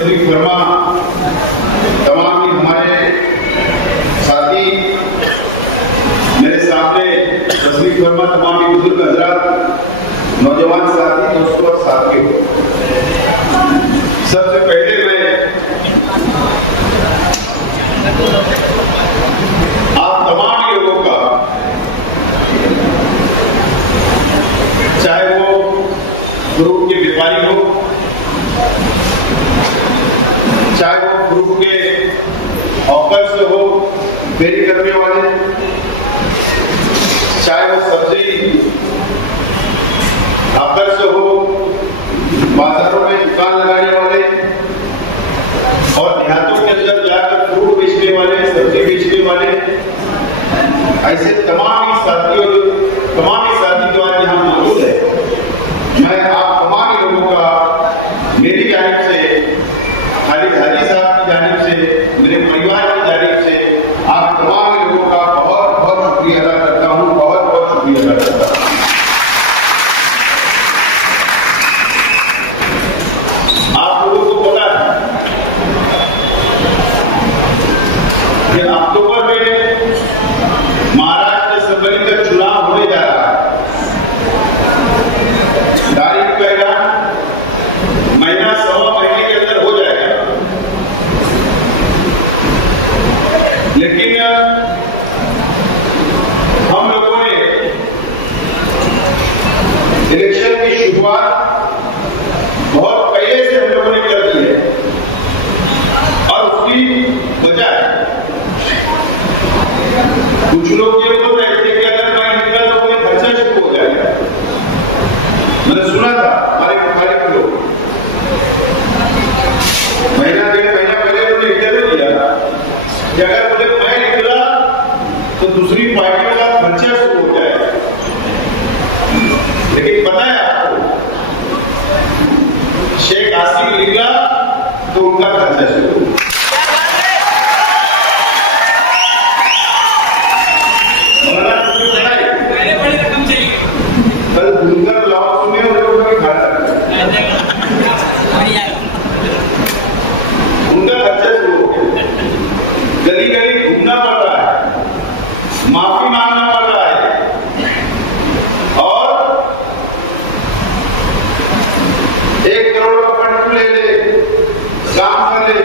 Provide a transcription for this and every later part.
तशरीफ फरमा तमाम ही हमारे साथी, मेरे सामने तशरीफ फरमा तमाम ही बुजुर्ग हजरात, नौजवान साथी, दोस्तों और साथियों, सबसे पहले मैं आप तमाम लोगों का, चाहे वो ग्रुप के व्यापारी हो, चाहे वो ग्रुप के ऑफर्स हो, फेरी करने वाले, चाहे वो सब्जी ऑफर्स हो, बाजारों में दुकान लगाने वाले और देहातों के अंदर जाकर फ्रूट बेचने वाले, सब्जी बेचने वाले, ऐसे तमाम ही साथियों, तमाम ही साथी जो आज यहाँ मौजूद है, मैं आप तमाम ही लोगों का मेरी जानिब से, खालिद हाजी साहब की जानिब से, मेरे परिवार की जानिब से आप तमाम ही लोगों का बहुत बहुत शुक्रिया अदा करता हूँ, बहुत बहुत शुक्रिया अदा करता हूँ। आप लोगों को पता है कि अक्टूबर में महाराष्ट्र असेंबली का चुनाव होने जा रहा है। तारीख का ऐलान महीना सवा महीने के अंदर हो जाएगा, लेकिन हम लोगों ने इलेक्शन की शुरुआत बहुत पहले से हम लोगों ने कर दी है और उसकी वजह कुछ लोग ये बोल रहे थे कि अगर मैं निकला तो कोई खर्चा शुरू हो जाएगा। मैंने सुना था हमारे मुखालिफ लोग महीना डेढ़ महीना पहले उन्होंने इंटरव्यू दिया कि अगर मुझे मैं निकला तो दूसरी पार्टियों का खर्चा शुरू हो जाएगा। लेकिन पता है आपको, शेख आसिफ निकला तो उनका खर्चा शुरू हो। कल घूमकर ब्लॉग सुने और लोगों के खाना उनका खर्चा शुरू हो गया। गली गली घूमना पड़ रहा है, माफी मांगना पड़ रहा है और 1 करोड़ का फंड ले ले, काम कर ले,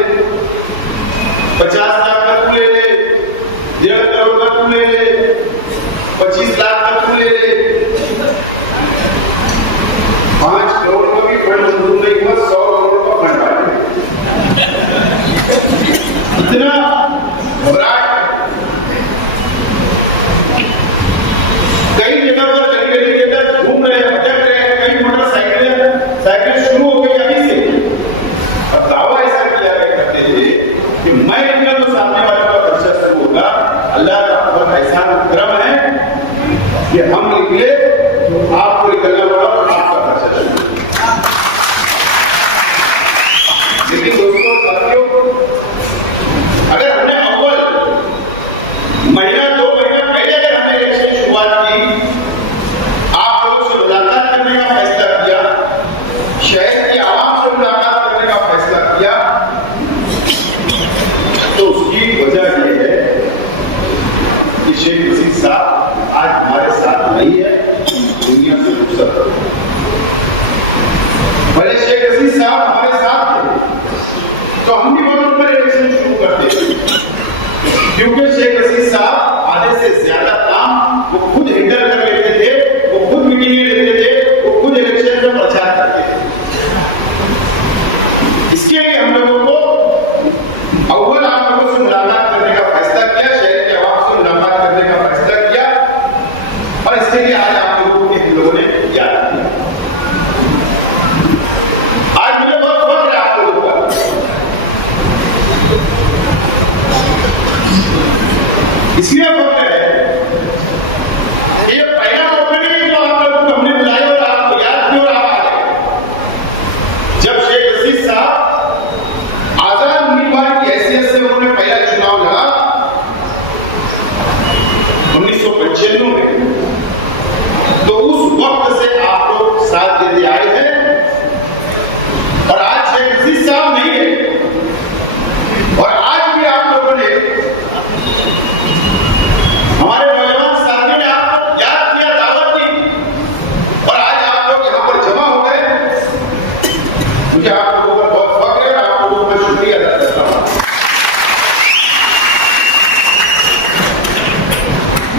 मुझे आप लोगों पर बहुत फख्र है, आप लोगों का शुक्रिया अदा करता हूं।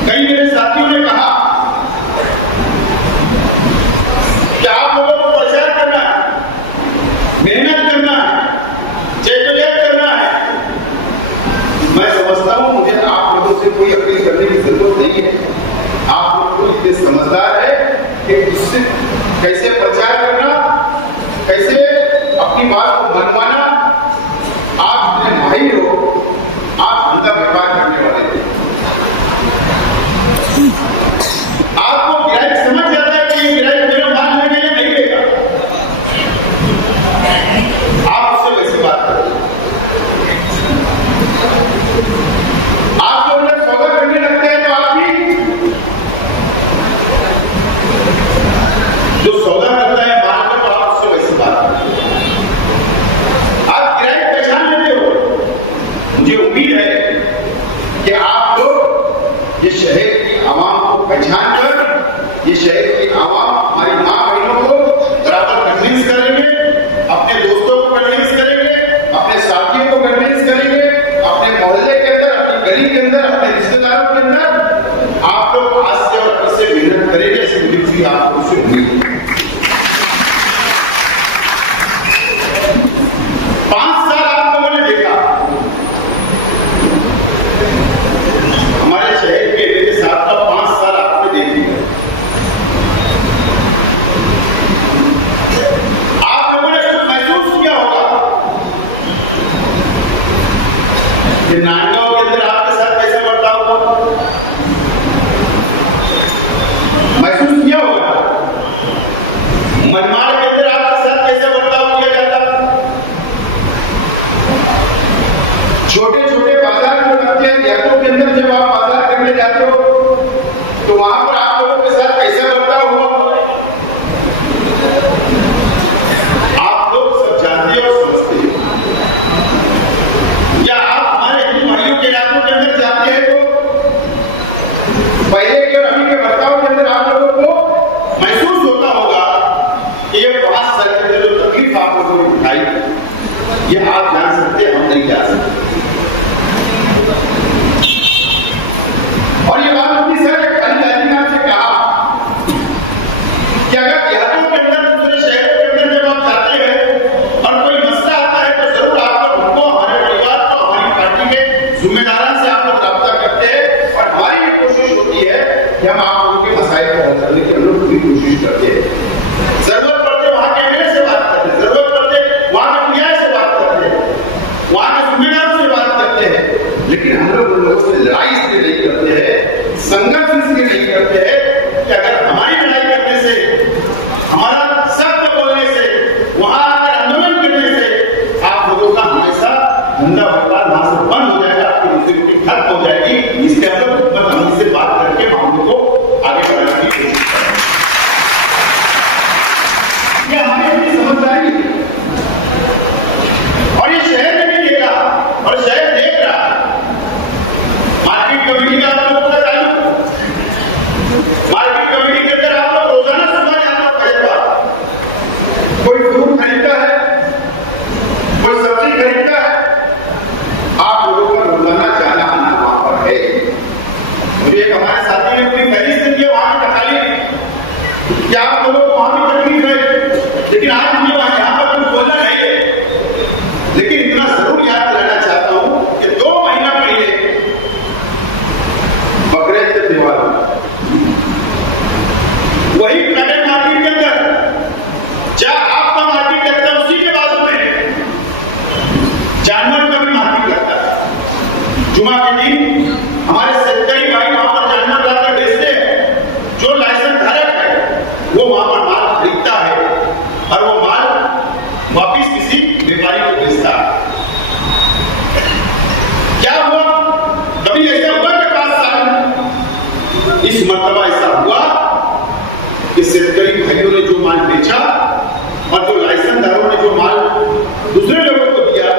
कई मेरे साथियों ने कहा कि आप लोगों को प्रचार करना है, मेहनत करना है, जद्दोजहद करना है। मैं समझता हूं मुझे आप लोगों से कोई अपील करने की जरूरत नहीं है। आप लोग को इतने समझदार है कि उससे कैसे प्रचार करना, कैसे अपनी बात को मनवाना। आप इतने माहिर हो, आप धंधा व्यापार करने वाले थे, आपको गिराइक समझ जाता है कि ये गिराइक मेरा माल लेगा या नहीं लेगा, आप उससे वैसी बात करें। आप जो लोग सौदा करने लगते हैं तो आप भी जो सौदा करता है माल का, तो आप उससे वैसी बात करें। आप गिराइक पहचान लेते हो। मुझे उम्मीद है कि आप लोग ये शहर की आवाम को पहचान कर, ये शहर की आवाम हमारी माँ बहनों को बराबर कन्विंस करेंगे, अपने दोस्तों को कन्विंस करेंगे, अपने साथियों को कन्विंस करेंगे, अपने मोहल्ले के अंदर, अपनी गली के अंदर, अपने रिश्तेदारों के अंदर आप लोग आज से और कल से मेहनत करेंगे। ऐसे मुझे भी आप लोग से उम्मीद है। 5 साल आप लोगों ने देखा हमारे शहर के मेरे साथ का 5 साल आपने देख लिया। आप लोगों ने कुछ महसूस किया होगा कि नांदगांव के अंदर आपके साथ कैसा बर्ताव हुआ, महसूस किया होगा। मनमाड़ के अंदर आपके साथ कैसा बर्ताव किया जाता। छोटे छोटे बाजार जो लगते हैं देहातों के अंदर, जब आप बाजार करने जाते हो तो वहां पर आप लोगों के साथ कैसा बर्ताव हुआ, आप लोग सब जानते हो और समझते हो। या आप हमारे हिंदू भाइयों के इलाकों के अंदर जाते हैं तो पहले के और अभी के बर्ताव के अंदर आप लोगों को महसूस होता होगा कि ये 5 साल के अंदर जो तकलीफ आप लोगों ने उठाई, ये आप जान सकते हैं, हम नहीं जान सकते। और ये बात अपनी सर खाली गाजीनाथ से कहा कि अगर देहातों के अंदर, दूसरे शहरों के अंदर जब आप जाते हैं और कोई मसला आता है तो जरूर आप लोग हमको, हमारे परिवार को, हमारी पार्टी के जिम्मेदारान से आप लोग रब्ता करते हैं। और हमारी भी कोशिश होती है कि हम आप लोगों के मसाइल को हल करने की हम लोग पूरी कोशिश करते हैं। जरूरत पड़ते वहां के एमएलए से बात करते हैं, जरूरत पड़ते वहां के पीआई से बात करते हैं, वहां के जिम्मेदारों से बात करते हैं। लेकिन हम लोग उन लोगों से लड़ाई इसलिए नहीं करते हैं, संघर्ष इसलिए नहीं करते हैं कि अगर हमारी लड़ाई करने से, हमारा सत्य बोलने से, वहां आकर आंदोलन करने से आप लोगों का हमेशा धंधा व्यापार वहां से बंद हो जाएगा, आपकी रोजी खत्म हो जाएगी। इसलिए हम लोग हिम्मत से बात करके मामले को आगे बढ़ाने की कोशिश करें। ये हमें अपनी समझदारी है और ये शहर ने भी देखा और शहर देख रहा। मार्केट कमेटी का आप लोगों का ताल्लुक, मार्केट कमेटी के अंदर आप लोग रोजाना सुबह जाते हो, पहले बात कोई फ्रूट खरीदता है, कोई सब्जी खरीदता है, आप लोगों का रोजाना जाना आना वहां पर है। मुझे एक हमारे साथी ने अपनी फहरिस्त दी है वहां की तकलीफ, क्या आप लोगों को वहां की तकलीफ है, लेकिन आज मुझे वहां यहाँ पर कुछ बोलना नहीं है। लेकिन इतना जरूर याद दिलाना चाहता हूं कि 2 महीना पहले बकरीद के त्योहार, वही प्राइवेट मार्केट के अंदर जहां आपका मार्केट लगता है उसी के बाजू में जानवर का भी मार्केट लगता है। जुमा के दिन हमारे शेतकारी भाई वहां पर जानवर लाकर बेचते हैं। जो लाइसेंस धारक है वो वहां पर माल खरीदता है और वो माल वापिस किसी व्यापारी को बेचता है। क्या हुआ, कभी ऐसा हुआ कि 5 साल, इस मर्तबा ऐसा हुआ कि शेतकारी भाइयों ने जो माल बेचा और जो लाइसेंसदारों ने जो माल दूसरे लोगों को दिया,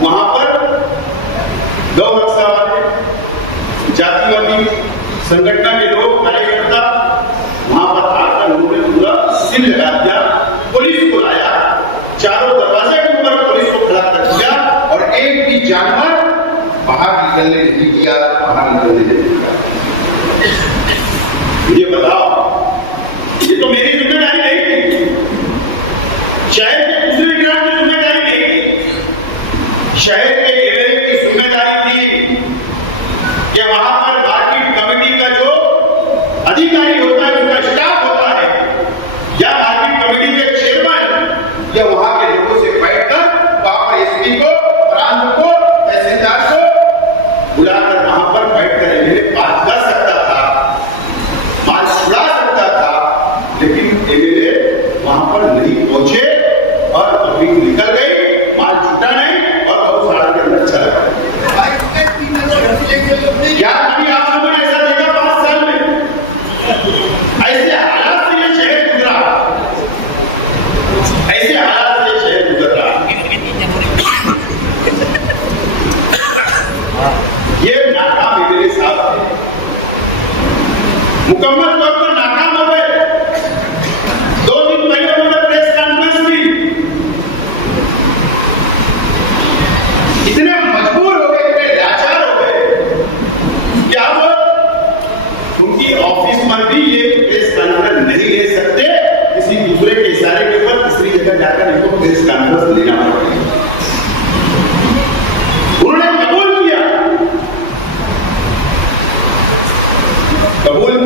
वहां पर गौ रक्षा वाले, जातिवादी संगठन के लोग, कार्यकर्ता वहां पर आकर उन्होंने पूरा सिल लगा दिया, पुलिस को लाया, चारों जानवर बाहर निकलने नहीं दिया, बाहर निकलने नहीं दिया। मुझे बताओ, ये तो मेरी जिम्मेदारी नहीं थी, शहर के दूसरे ग्राम की जिम्मेदारी नहीं थी, शहर के एमएलए की जिम्मेदारी थी कि वहां पर मार्केट कमेटी का जो अधिकारी होता है, उसका स्टाफ होता है, या मार्केट कमेटी के चेयरमैन या वहां के लोगों से बैठकर वहां पर एसपी को, प्रांत को, तहसीलदार को बुलाकर वहां पर बैठकर एमएलए बात कर सकता था, माल छुड़ा सकता था, लेकिन एमएलए वहां पर नहीं पहुंचे और पब्लिक निकल गई, माल छूटा नहीं और बहुत सारा के अंदर चला गया। क्या कभी आप लोगों ने ऐसा देखा 5 साल में? ऐसे हालात से ये शहर गुजरा, ऐसे हालात से ये शहर गुजर रहा। ये नाकाम मेरे साथ है, मुकम्मल तौर पर नाकाम हो गए। 2 दिन पहले उन्होंने प्रेस कॉन्फ्रेंस की, इतने मजबूर हो गए, इतने लाचार हो गए कि अब उनकी ऑफिस पर भी ये प्रेस कॉन्फ्रेंस नहीं ले सकते, किसी दूसरे के इशारे के ऊपर तीसरी जगह जाकर इनको प्रेस कॉन्फ्रेंस लेना पड़ेगा। उन्होंने कबूल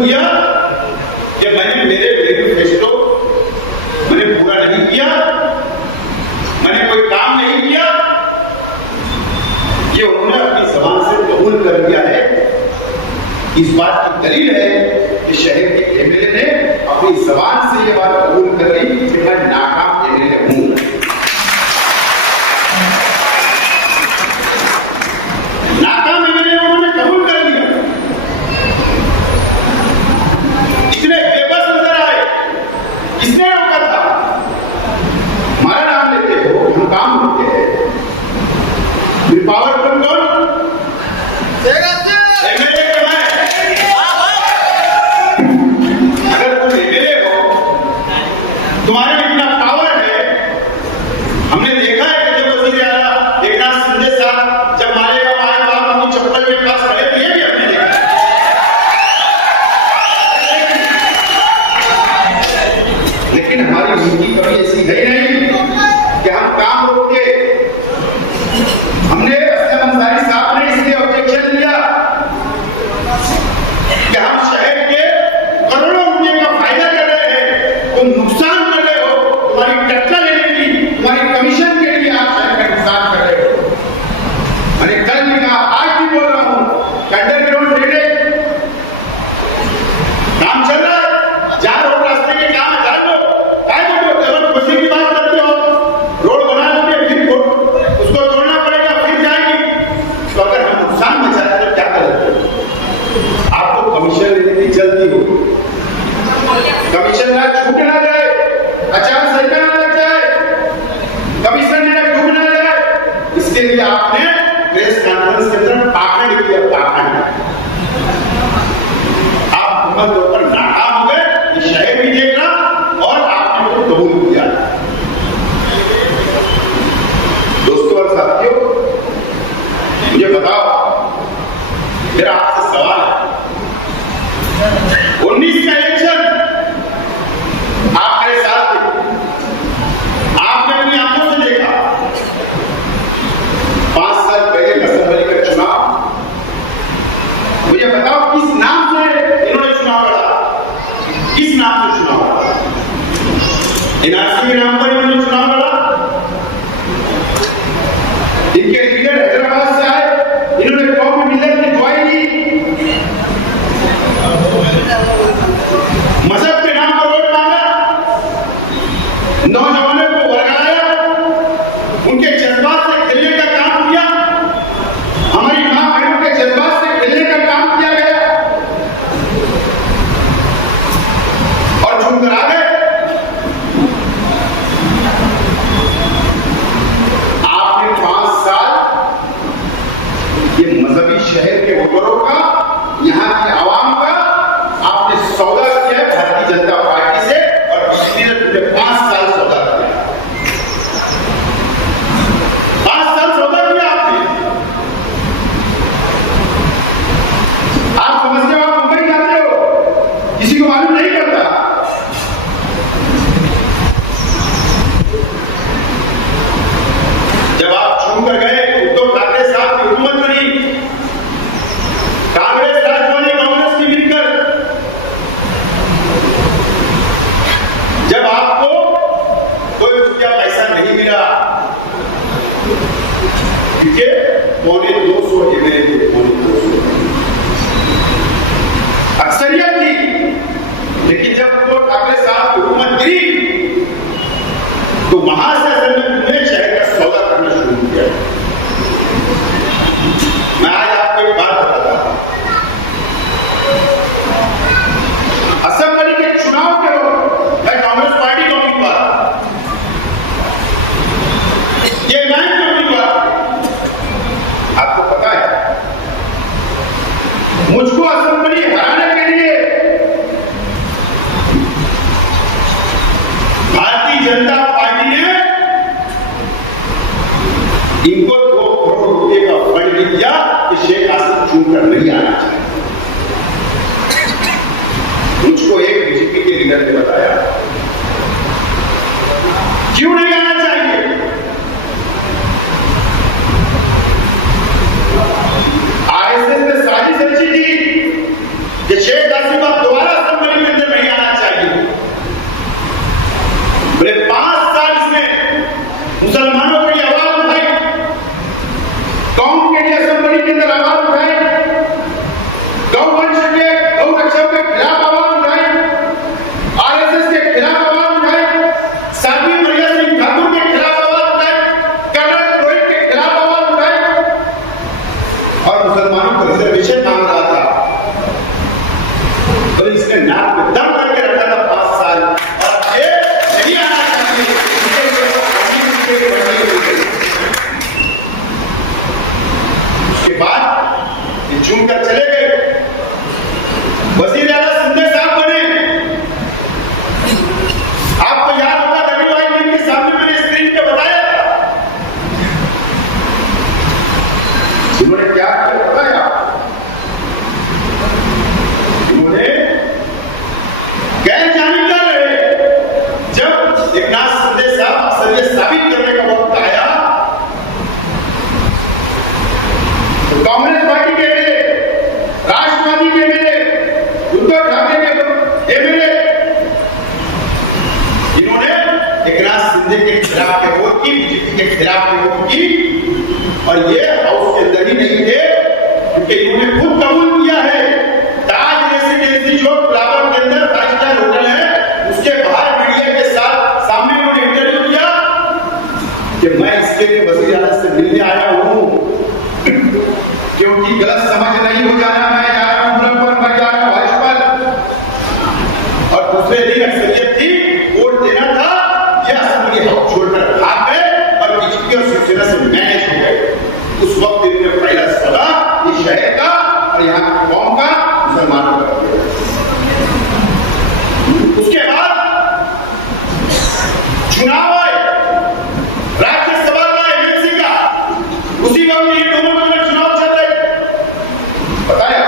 किया कि मैंने मेरे मैनिफेस्टो मैंने पूरा नहीं किया, मैंने कोई काम नहीं किया। ये उन्होंने अपनी जबान से कबूल कर लिया है। इस बात की दलील है कि शहर के एमएलए ने अपनी जबान से ये बात कबूल कर ली कि मैं नाकाम एमएलए हूं। नाकाम एमएलए उन्होंने कबूल कर लिया। इतने बेबस नजर आए, किसने रोका था? हमारा नाम लेते हो, हम काम होते हैं। पावर कौन? एमएलए के मैं। अगर तुम एमएलए हो, तुम्हारे में इतना पावर है। हमने देखा है कि जब वजीर आला एकनाथ शिंदे साहब जब मालेगांव आए तो आप उनकी चप्पल के पास खड़े थे, ये भी हमने देखा। लेकिन हमारी नीति कभी ऐसी है नहीं कि हम काम रोक के, हमने असलम अंसारी साहब ने इसलिए ऑब्जेक्शन दिया कि हम शहर के करोड़ों रुपए का फायदा कर रहे हैं, तुम नुकसान कर रहे हो, तुम्हारी टक्कर लेने की, तुम्हारी कमीशन के लिए आप शहर का नुकसान कर रहे हो। मैंने कल भी कहा, आज भी बोल रहा हूं, अंडरग्राउंड ड्रेनेज काम चल रहा है, जहां रोड रास्ते के काम है, जान लो, अगर खुशी की बात करते हो, रोड बना दोगे, फिर उसको तोड़ना पड़ेगा, फिर जाएगी, तो अगर हम नुकसान बचाए तो क्या करेंगे? आपको कमीशन लेने की जल्दी हो, कमीशन ना छूट ना जाए, आचार संहिता ना लग जाए, कमीशन लेना डूब ना जाए, इसके लिए आपने प्रेस कॉन्फ्रेंस के अंदर पाखंड किया, पाखंड। आप हुकूमत के ऊपर नाकाम हो गए, ये शहर भी देख रहा और आपने वो कबूल किया। दोस्तों और साथियों, मुझे बताओ, मेरा आपसे सवाल है, 19 का इलेक्शन आप मेरे साथ थे, आपने अपनी आंखों से देखा। 5 साल पहले असेंबली का चुनाव, मुझे बताओ किस नाम से इन्होंने चुनाव लड़ा? किस नाम से चुनाव लड़ा? एनआरसी के नाम पर इन्होंने चुनाव लड़ा। इनके लीडर हैदराबाद से आए, इन्होंने कौमी मिलत की दुआई की, मजहब के नाम पर वोट मांगा, नौजवानों को वर्गाया, उनके जज्बात से खेलने का काम किया, हमारी मां बहनों के जज्बात से खेलने का काम किया गया और झूम कर आ गए। आपने 5 साल ये मजहबी शहर के वोटरों का, यहाँ की आवाम का आपने सौदा किया भारतीय जनता पार्टी से, और पिछले 5 साल सौदा किया। इनको 2 करोड़ रुपए का फंड भी दिया कि शेख आसिफ चुनकर नहीं आना चाहिए। मुझको एक बीजेपी के लीडर ने बताया क्यों नहीं आना चाहिए। आरएसएस ने साजिश रची थी कि शेख आसिफ अब दोबारा असेंबली के अंदर नहीं आना चाहिए। बोले 5 साल इसमें मुसलमानों की आवाज उठाई, कौम के लिए असेंबली के अंदर आवाज उठाई, गौवंश के गौरक्षकों के खिलाफ आवाज उठाई, आरएसएस के खिलाफ आवाज उठाई, साध्वी मरिया सिंह ठाकुर के खिलाफ आवाज उठाई, कर्नल रोहित के खिलाफ आवाज उठाई और मुसलमानों को रिजर्वेशन मांग रहा था। और इसने नाक में दम करके रखा था 5 साल और ये नहीं आना चाहिए। उसके बाद ये चुनकर चले गए, वजीर आला सिंधे साहब बने। आपको याद होगा WID के सामने मैंने स्क्रीन पे बताया था उन्होंने क्या किया बताया। उन्होंने गैर जानीदार रहे। जब एकनाथ शिंदे साहब अक्सर ये साबित करने का वक्त आया तो कांग्रेस पार्टी के एमएलए, राष्ट्रवादी के एमएलए, उद्धव ठाकरे के एमएलए, इन्होंने एकनाथ शिंदे के खिलाफ के वोट की, बीजेपी के खिलाफ के वोट की और ये हाउस के अंदर ही नहीं थे क्योंकि इन्होंने खुद कबूल किया है। ताज रेसिडेंसी जो फ्लावर के अंदर 5 स्टार होटल है उसके बाहर मीडिया के साथ सामने उन्होंने इंटरव्यू दिया कि मैं इसके लिए वजीर आला से मिलने आया हूं क्योंकि गलत समझ नहीं हो जाना, मैं जा रहा हूं बुलंद पर, मैं जा रहा हूं हज पर। और दूसरे दिन अक्सरियत थी, वोट देना था, यह असेंबली हाउस छोड़कर भाग गए और बीजेपी और शिवसेना से मैनेज हो गए। उस वक्त इन्होंने पहला सदा इस शहर का और यहाँ की कौम का मुसलमानों का किया। उसके बाद चुनाव आए राज्यसभा का, एमएलसी का, उसी वक्त ये दोनों में चुनाव चल रहे। बताया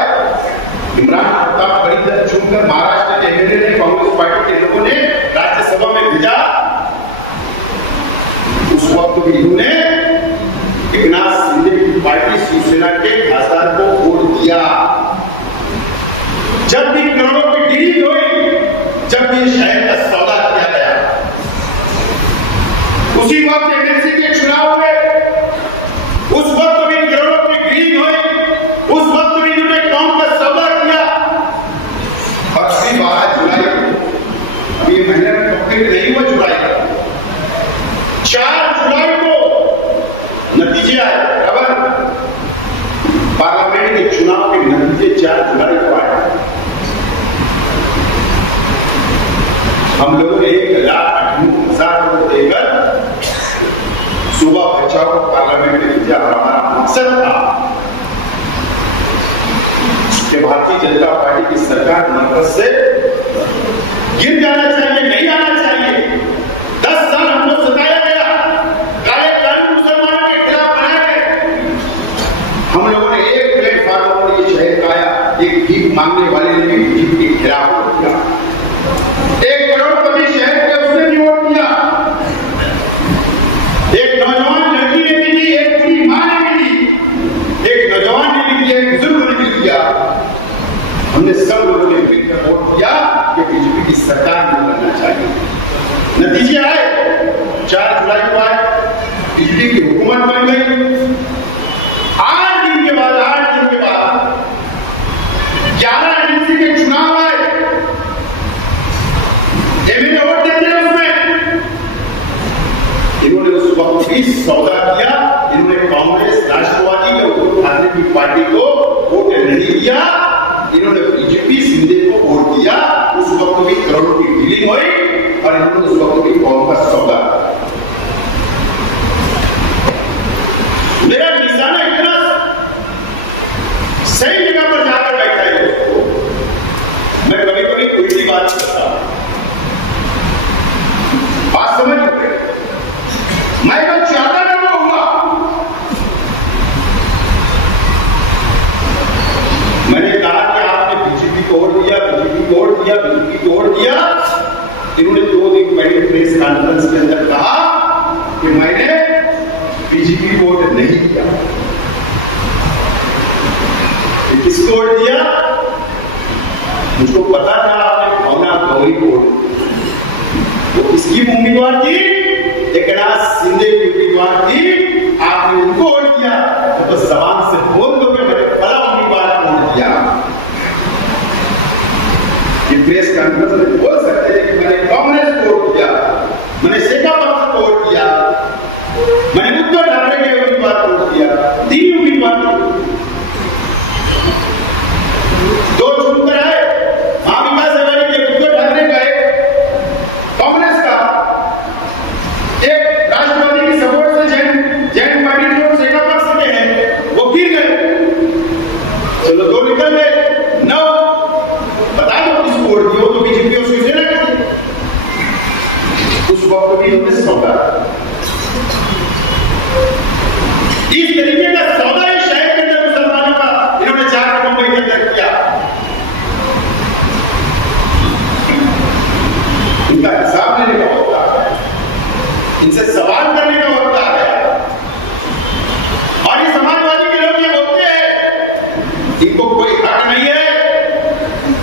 इमरान प्रताप खरीदर चुनकर महाराष्ट्र के एमएलए ने कांग्रेस पार्टी के लोगों ने राज्यसभा में भेजा। उस वक्त भी इन्होंने एकनाथ शिंदे की पार्टी शिवसेना के खासदार को वोट दिया। जब भी करोड़ों की डीलिंग हुई, जब भी शहर का सौदा किया गया, उसी वक्त एमएलसी के चुनाव हुए, उस वक्त भी करोड़ों की डीलिंग हुई, उस वक्त भी इन्होंने कौम का सौदा किया। और अभी 12 जुलाई, अभी ये महीने में कंप्लीट नहीं हुआ जुलाई का, 4 जुलाई को नतीजे आए। पार्लियामेंट के चुनाव के नतीजे 4 जुलाई को आए। हम लोगों ने 1,98,000 वोट देकर सुबह बच्चा को पार्लियामेंट में भेजा और हमारा मकसद था कि भारतीय जनता पार्टी की सरकार मरकज से गिर जाना चाहिए, नहीं आना चाहिए। 10 साल हमको सताया गया, काले कानून मुसलमानों के खिलाफ बनाए गए। हम लोगों ने एक प्लेटफॉर्म पर ये शहर का आया, एक भीख मांगने वाले ने भी भीख के खिलाफ वोट किया, 1 करोड़पति शहर के उसने भी वोट किया, एक नौजवान लड़की ने भी दी, एक पूरी मां ने भी दी, एक नौजवान ने भी दिया, एक बुजुर्ग ने भी दिया। हमने सब लोगों ने मिलकर वोट किया कि बीजेपी की सरकार नहीं बनना चाहिए। नतीजे आए, 4 जुलाई को आए, बीजेपी की हुकूमत बन गई। 8 दिन के बाद 11 एमएलसी के चुनाव आए, एमएलए वोट देते हैं उसमें। इन्होंने उस वक्त भी सौदा किया, इन्होंने कांग्रेस, राष्ट्रवादी या उद्धव ठाकरे की पार्टी को वोट नहीं दिया, इन्होंने बीजेपी शिंदे को वोट दिया। उस वक्त भी करोड़ों की डीलिंग हुई और इन्होंने उस वक्त भी कौम का सौदा। मेरा निशाना इतना सही जगह पर जाकर बैठा है दोस्तों। मैं कभी कभी उल्टी बात करता हूं, बात समझ में। मैं तो चाहता ना वो हुआ, इन्होंने 2 दिन पहले प्रेस कॉन्फ्रेंस के अंदर कहा कि मैंने बीजेपी को वोट नहीं दिया। किसको वोट दिया? मुझको पता था आपने भावना गौरी को वो किसकी उम्मीदवार थी? एकनाथ शिंदे की उम्मीदवार थी, आपने उनको वोट दिया। तो जबान से बोल दो कि मैंने फला उम्मीदवार को वोट दिया। ये प्रेस कॉन्फ्रेंस में बोल सकते हैं कि मैंने कांग्रेस को वोट दिया, मैंने सेका पक्ष को वोट दिया, मैंने उद्धव ठाकरे के उम्मीदवार को वोट दिया। 3 उम्मीदवार 2 चुनकर आए, महाविकास आघाड़ी के उद्धव ठाकरे का एक, कांग्रेस का एक, राष्ट्रवादी की सपोर्ट से जैन पार्टी जो सेना पक्ष के हैं वो गिर गए। चलो 2 निकल गए, 9 बता दो किसको वोट दिया? तो बीजेपी और शिवसेना के थे। उस वक्त भी इन्होंने सौदा, इस तरीके का सौदा इस शहर के अंदर मुसलमानों का इन्होंने जाकर मुंबई के अंदर किया। इनका हिसाब लेने का होता है, इनसे सवाल करने का होता है। और ये समाजवादी के लोग ये बोलते हैं इनको कोई हक नहीं है,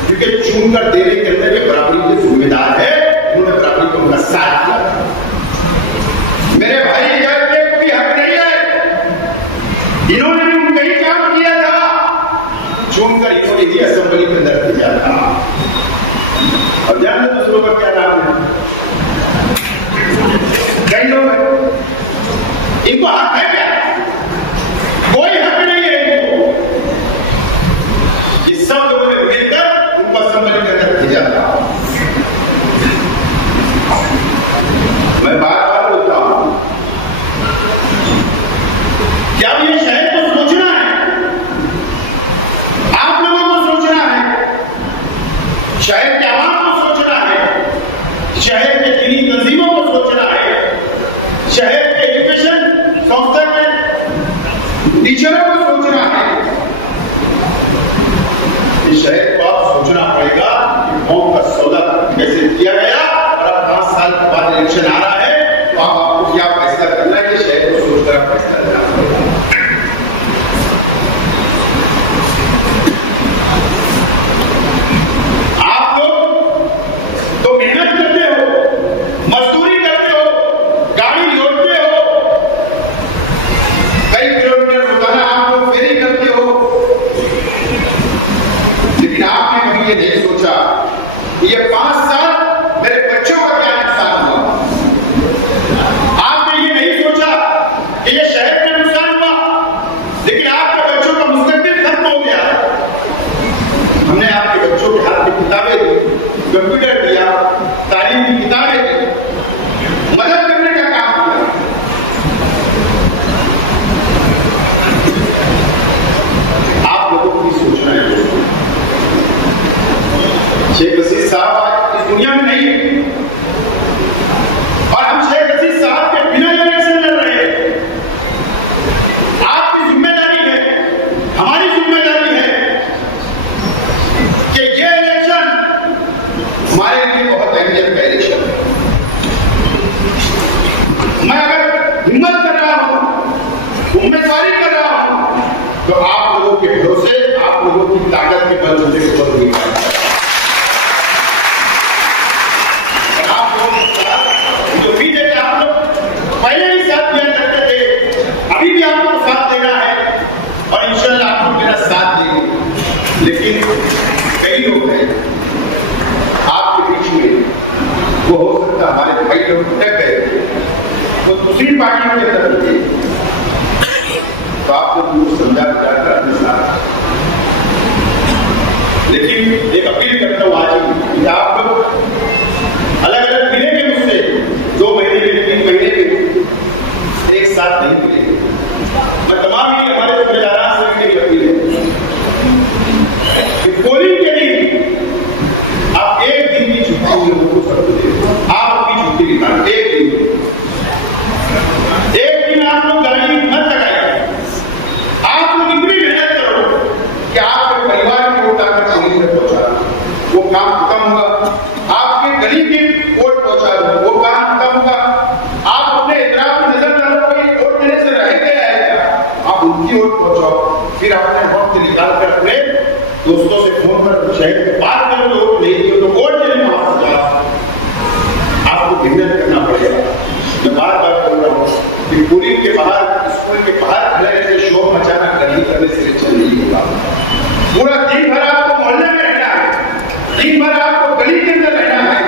क्योंकि चुनकर देने के अंदर ये बराबरी के जिम्मेदार है, उन्होंने बराबरी को उनका साथ दिया। मेरे भाई के कोई हक नहीं है, इन्होंने भी उनका ही काम किया था, चुनकर इन्होंने ही असेंबली के अंदर किया था। और जानते दूसरों का क्या नाम है? कई लोग हैं, इनको हक है क्या? कोई हक नहीं है इनको। ये सब लोगों ने मिलकर उनको असेंबली के अंदर भेजा था। मैं बार बार बोलता हूं, क्या ये शहर को सोचना है? आप लोगों को सोचना है, शहर के आवाम को सोचना है, शहर के दीनी तंजीमों को सोचना है, शहर के एजुकेशन संस्था के टीचरों को सोचना है। इस शहर को आप सोचना पड़ेगा कि कौन का सौदा कैसे किया गया, और अब 5 साल के बाद इलेक्शन आ रहा है, तो आपको क्या फैसला करना है? कि शहर को सोचकर फैसला लेना पड़ेगा। आप लोग तो मेहनत करते हो, मजदूरी करते हो, गाड़ी जोड़ते हो, कई किलोमीटर रोजाना आप लोग फेरी करते हो, लेकिन आपने कभी ये नहीं सोचा कि ये 5 साल मेरे बच्चों का क्या नुकसान हुआ। आपने ये नहीं सोचा कि ये शहर का नुकसान हुआ, लेकिन आपके बच्चों का मुस्तकबिल खत्म हो गया। हमने आपके बच्चों के हाथ में किताबें दी, कंप्यूटर दिया, तालीम की किताबें दी, मदद करने का काम किया। आप लोगों को भी सोचना है। शेख रशीद साहब आज इस दुनिया में नहीं है, और हम शेख रशीद साहब के बिना इलेक्शन लड़ रहे हैं। आपकी जिम्मेदारी है, हमारी जिम्मेदारी है कि ये इलेक्शन हमारे लिए बहुत अहमियत का इलेक्शन है। मैं अगर हिम्मत कर रहा हूं, उम्मीदवारी कर रहा हूं, तो आप लोगों के भरोसे, आप लोगों की ताकत के बलबूते के ऊपर हुई है। जो बीजेपी आप लोग पहले ही साथ दिया करते थे, अभी भी आपको साथ देना है, और इंशाल्लाह आप लोग मेरा साथ देंगे। लेकिन कई लोग हैं आपके बीच में, वो हो सकता हमारे भाई लोग भटक गए, वो दूसरी पार्टियों के अंदर थे, तो आप लोग उनको समझा कर अपने साथ। लेकिन एक अपील करता हूं आज कि आप लोग अलग अलग मिलेंगे मुझसे, 2 महीने में, 3 महीने में, एक साथ नहीं मिलेंगे। मैं तमाम ही हमारे जिम्मेदारान से मेरी अपील है कि पोलिंग के दिन आप 1 दिन की छुट्टी लोगों को कर दो। आप अपनी छुट्टी निकालें, 1 दिन आप लोग गाड़ी मत लगाइए। आप लोग इतनी मेहनत करो कि आपके परिवार की वोट आकर पुलिस में पहुंचा, वो काम खत्म होगा। आपके गरीब की वोट उनकी ओर पहुंचाओ, फिर अपने वक्त निकाल कर अपने दोस्तों से फोन पर शहर में बात कर लो, नहीं दियो तो और दिन वहां से जाओ। आपको मेहनत करना पड़ेगा। मैं बार बार बोल रहा हूँ कि पूरी के बाहर, स्कूल के बाहर खड़े रहकर शोर मचाना, गंदी करने से अच्छा नहीं होगा। पूरा दिन भर आपको मोहल्ले में रहना है, दिन भर आपको गली के अंदर रहना है,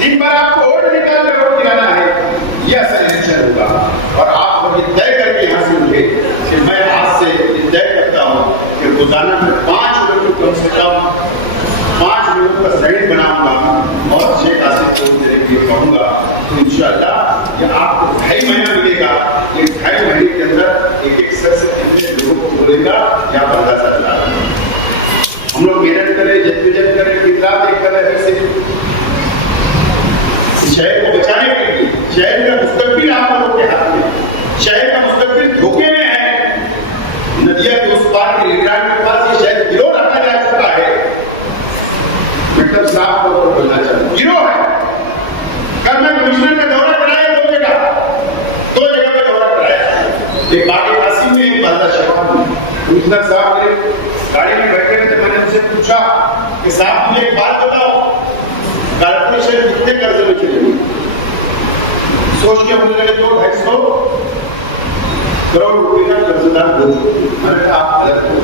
दिन भर आपको वोट निकाल कर वोट गिराना है, यह असर इलेक्शन होगा। और आप ये तय करके यहाँ से उठे कि मैं आज से तय करता हूँ कि रोजाना में 5 मिनट कम से कम 5 मिनट का साइड बनाऊंगा और 6 क्लासेस को देने के लिए कहूँगा। तो इंशाअल्लाह ये आपको 2.5 महीना मिलेगा। ये 2.5 महीने के अंदर एक शख्स कितने लोगों को बोलेगा या बंदा चलता है। हम लोग मेहनत करें, जद्दोजहद करें, दिन रात एक करें, ऐसे शहर को बचाने के लिए। शहर का मुस्तकबिल आप लोगों के हाथ में, शहर का मुस्तकबिल धोखे में है। नदिया के उस पार के लीडरान के पास ये शहर गिरोह रखा जा चुका है। मैं कल साफ तौर पर बोलना चाहता हूँ, गिरोह है। कल मैं कमिश्नर का दौरा कराया 2 जगह पे दौरा कराया। एक बागी कासिम में, एक बांदा शबाब में। कमिश्नर साहब मेरे गाड़ी में बैठे थे, मैंने उनसे पूछा कि साहब मुझे एक बात बताओ, कारपोरेशन कितने कर्ज में चलेगी? सोच के मुझे लगे 200-250 करोड़ रुपए का कर्जदार हो। मैंने कहा आप गलत हो।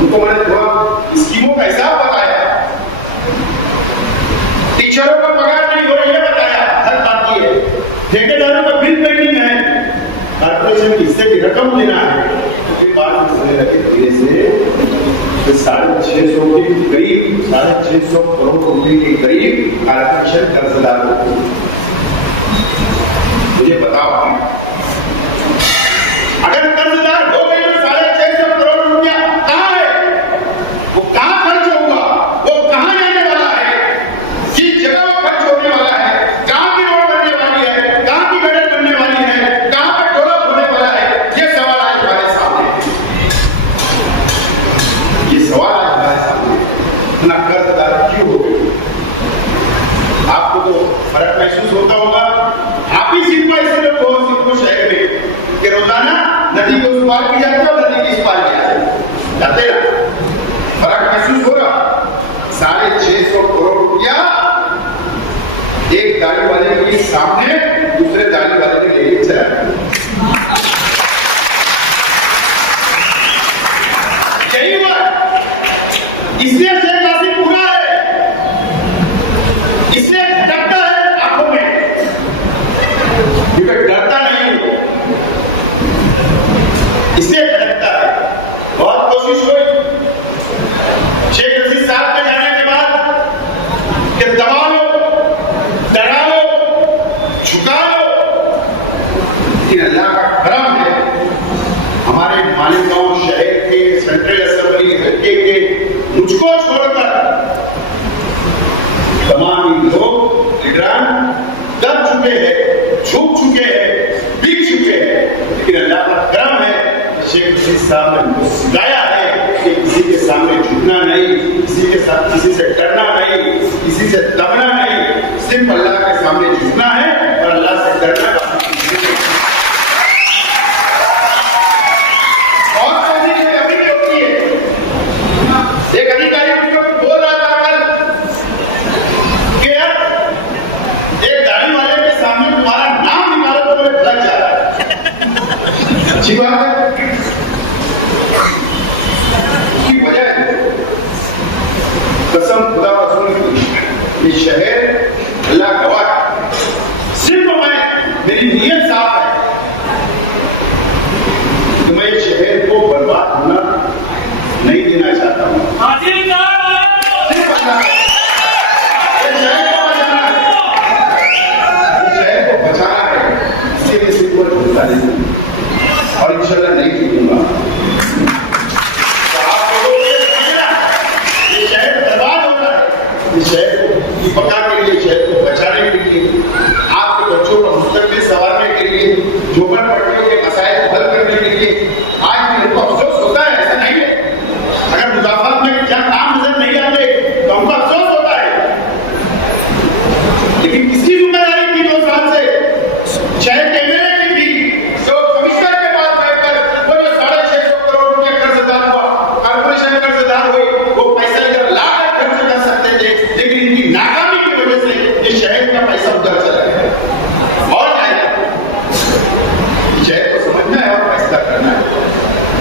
उनको मैंने थोड़ा स्कीमों का हिसाब बताया, टीचरों का पगार नहीं हो रहा ये बताया, हर बात ये है। ठेकेदारों का बिल पेंडिंग है, कारपोरेशन के हिस्से की रकम देना है। फिर बात होने लगी धीरे से 650 के करीब 650 करोड़ रुपए के करीब कारपोरेशन कर्जदार हो। मुझे बताओ, अगर कर्जदार हो गए तो 650 करोड़ रुपया कहां है? वो कहां खर्च होगा? वो कहां जाने वाला है? किस जगह वो खर्च होने वाला है? कहां की रोड बनने वाली है? कहां की गटर बनने वाली है? कहां पर टोला होने वाला है? ये सवाल आज हमारे सामने, ये सवाल आज हमारे सामने। इतना कर्जदार क्यों हो गए? आपको तो फर्क महसूस होता होगा। आप ही सिर्फ ऐसे लोग हो सिर्फ शहर में कि रोजाना नदी को उस पार किया जाता है, नदी के इस पार किया जाते ना, फर्क महसूस हो रहा। 650 करोड़ रुपया एक गाड़ी वाले के सामने दूसरे गाड़ी वाले ने लेके चला गया। यही हुआ, इसलिए से काफी पूरा है, इसलिए डरता है आंखों में, क्योंकि डरता नहीं, इसलिए डरता है। बहुत कोशिश हुई शेख रशीद साहब के जाने के बाद कि दबा लो, डरा लो, झुका लो, लेकिन अल्लाह का करम है, हमारे मालिगांव शहर के सेंट्रल असेंबली हल्के के मुझको छोड़कर तमाम लोग लीडरान कर चुके हैं, झुक चुके हैं, बिक चुके हैं। लेकिन अल्लाह का करम है, शेख रशीद साहब ने मुझको सिखाया है कि किसी के सामने झुकना नहीं, किसी के साथ किसी से डरना नहीं, किसी से दबना नहीं, सिर्फ अल्लाह के सामने झुकना है और अल्लाह से डरना। और अभी भी होती है। एक अधिकारी बोल रहा था कल कि यार एक गाड़ी वाले के सामने तुम्हारा नाम निकालो तो मुझे लग जा रहा है। अच्छी बात है, की वजह है कसम खुदा रसूल की, ये शहर अल्लाह गवाह, सिर्फ मैं, मेरी नीयत साफ है कि मैं इस शहर को बर्बाद होना नहीं देना चाहता हूँ। सिर्फ अल्लाह शहर को बचाना है, शहर को बचाना है, इसलिए सिर्फ को झूठा नहीं और इंशाल्लाह नहीं झूठूंगा। इस शहर को बचा के लिए, शहर को बचाने के लिए, आपके बच्चों को मुस्तकबिल संवारने के लिए, झोपड़पट्टियों के मसाइल को हल करने के लिए आज भी हमको अफसोस होता है। ऐसा नहीं है, अगर मुजाफरत में क्या काम नजर नहीं आते तो हमको अफसोस होता है, लेकिन किसकी जिम्मेदारी थी 2 साल से शहर के एमएलए की भी, जो कमिश्नर के पास बैठकर वो जो 650 करोड़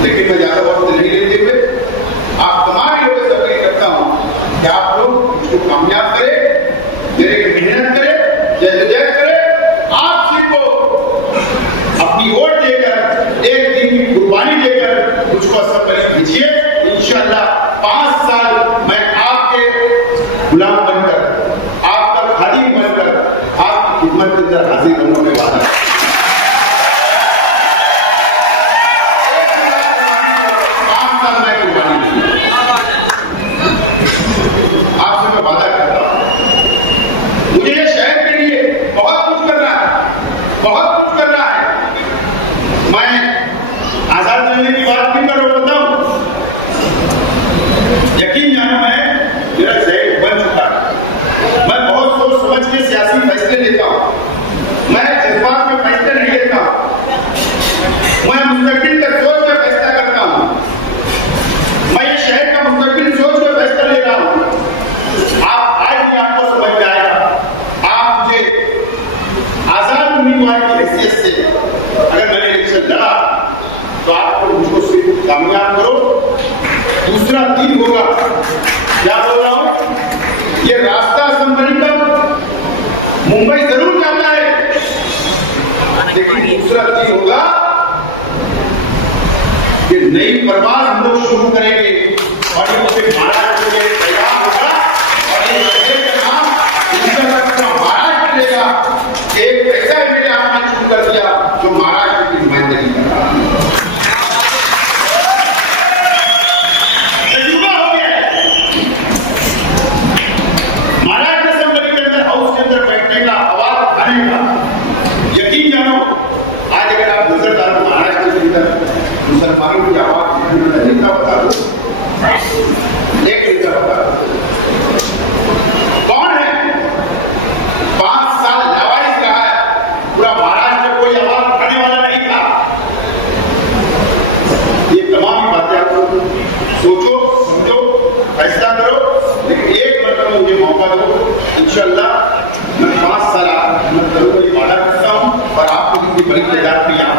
लेकिन मैं ज्यादा वक्त नहीं लेते हुए आप तमाम लोगों से अपील करता हूं कि आप लोग इसको कामयाब करें, मेरे की मेहनत करें, जद्दोजहद करें, आप सबको अपनी वोट देकर, एक दिन की कुर्बानी देकर मुझको असम्बली भेजिए। इंशाअल्लाह 5 साल मैं आपके गुलाम बनकर, आपका खादिम बनकर, आपकी खिदमत के अंदर हाजिर रहूंगा। मैं वादा कामयाब करो। दूसरा दिन होगा, क्या बोल रहा हूं, ये रास्ता असम्बली का मुंबई जरूर जाता है, लेकिन दूसरा दिन होगा कि नई प्रवास हम लोग शुरू करेंगे और ये महाराष्ट्र में तैयार होगा और ये राज्य का नाम महाराष्ट्र लेगा। एक ऐसा मेरे आपने शुरू कर दिया जो महाराष्ट्र की नुमाइंदगी कर रहा है। यकीन जानो, आज अगर आप नजर डालो महाराष्ट्र के अंदर मुसलमानों की आवाज बता दो, एक बता दो कौन है? 5 साल लावारिस रहा है, पूरा महाराष्ट्र कोई आवाज उठाने वाला नहीं था। ये तमाम बातें आपको सोचो, समझो, फैसला करो, लेकिन एक मतलब मुझे मौका दो। इंशाअल्लाह मैं 5 साल वादा करता हूं और आपको कितनी बड़ी तादाद में यहाँ